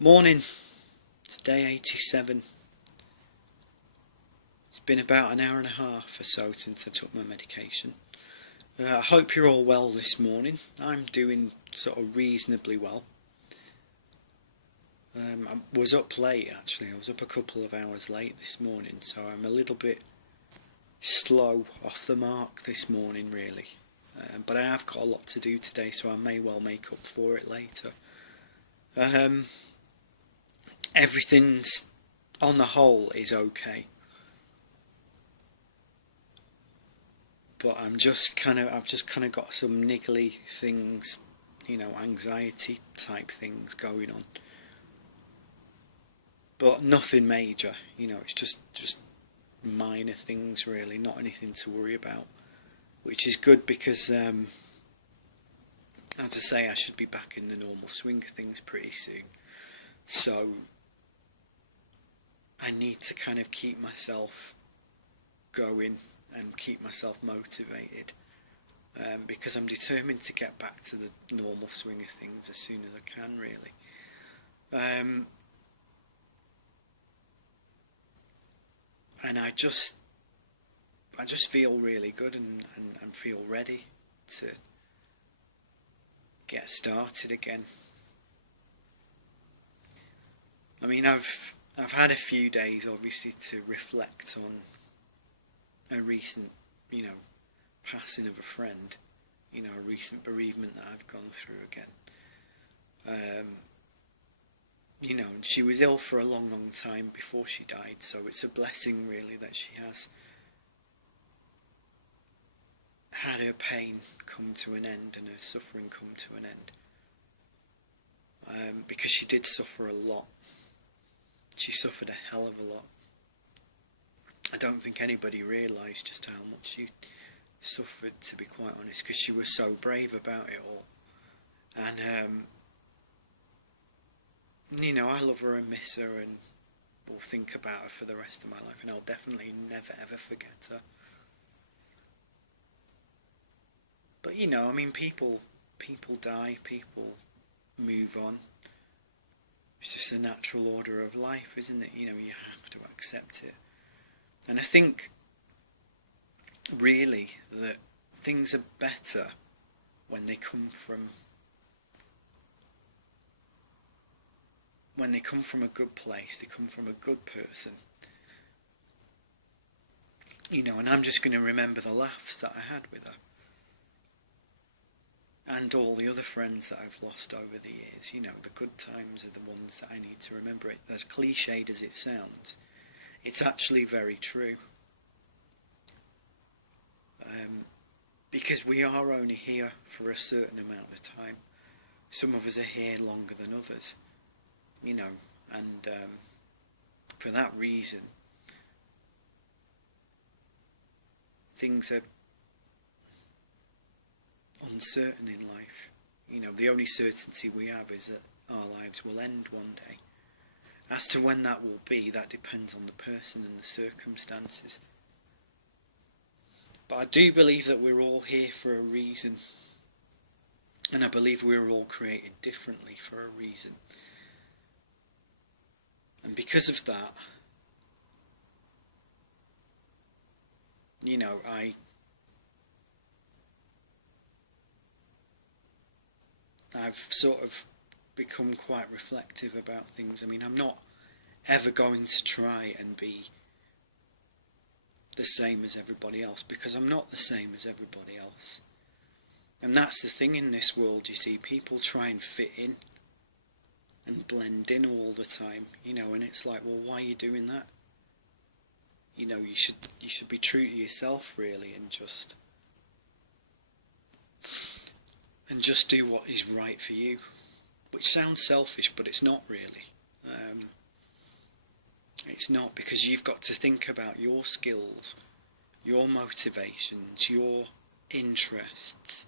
Morning, it's day 87. It's been about an hour and a half or so since I took my medication. I hope you're all well this morning. I'm doing sort of reasonably well. I was up late actually, I was up a couple of hours late this morning, so I'm a little bit slow off the mark this morning really. But I have got a lot to do today, so I may well make up for it later. Everything's on the whole is okay, but I've just kind of got some niggly things, anxiety type things going on, but nothing major. It's just minor things really, not anything to worry about, which is good because as I say, I should be back in the normal swing of things pretty soon. So I need to kind of keep myself going and keep myself motivated, because I'm determined to get back to the normal swing of things as soon as I can really. And I just feel really good and feel ready to get started again. I mean, I've had a few days obviously to reflect on a recent, passing of a friend, a recent bereavement that I've gone through again. And she was ill for a long time before she died, so it's a blessing really that she has had her pain come to an end and her suffering come to an end, because she did suffer a lot. She suffered a hell of a lot. I don't think anybody realised just how much she suffered, to be quite honest, because she was so brave about it all. And I love her and miss her and will think about her for the rest of my life, and I'll definitely never ever forget her. But I mean, people die, people move on. It's just a natural order of life, isn't it? You have to accept it. And I think really that things are better when they come from a good place, they come from a good person. And I'm just going to remember the laughs that I had with her. And all the other friends that I've lost over the years. The good times are the ones that I need to remember. It, as cliched as it sounds, it's actually very true. Because we are only here for a certain amount of time. Some of us are here longer than others, and for that reason, things are uncertain in life. The only certainty we have is that our lives will end one day. As to when that will be, that depends on the person and the circumstances. But I do believe that we're all here for a reason. And I believe we're all created differently for a reason. And because of that, I've sort of become quite reflective about things. I mean, I'm not ever going to try and be the same as everybody else, because I'm not the same as everybody else. And that's the thing in this world, you see, people try and fit in and blend in all the time, and it's like, well, why are you doing that? You should be true to yourself really, and just do what is right for you, which sounds selfish, but it's not really. It's not, because you've got to think about your skills, your motivations, your interests.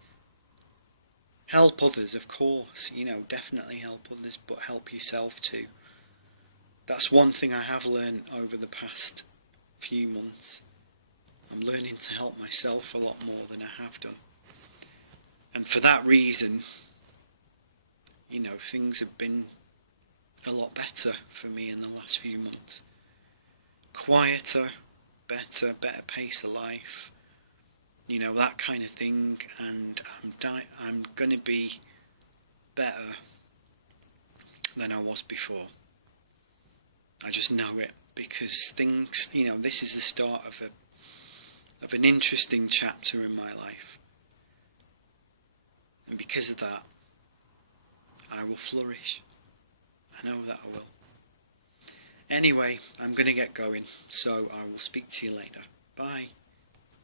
Help others, of course, definitely help others, but help yourself too. That's one thing I have learned over the past few months. I'm learning to help myself a lot more than I have done. And for that reason, things have been a lot better for me in the last few months. Quieter, better pace of life, you know, that kind of thing. And I'm going to be better than I was before. I just know it, because things, you know, this is the start of an interesting chapter in my life, and because of that, I will flourish. I know that I will. Anyway, I'm going to get going, so I will speak to you later. Bye.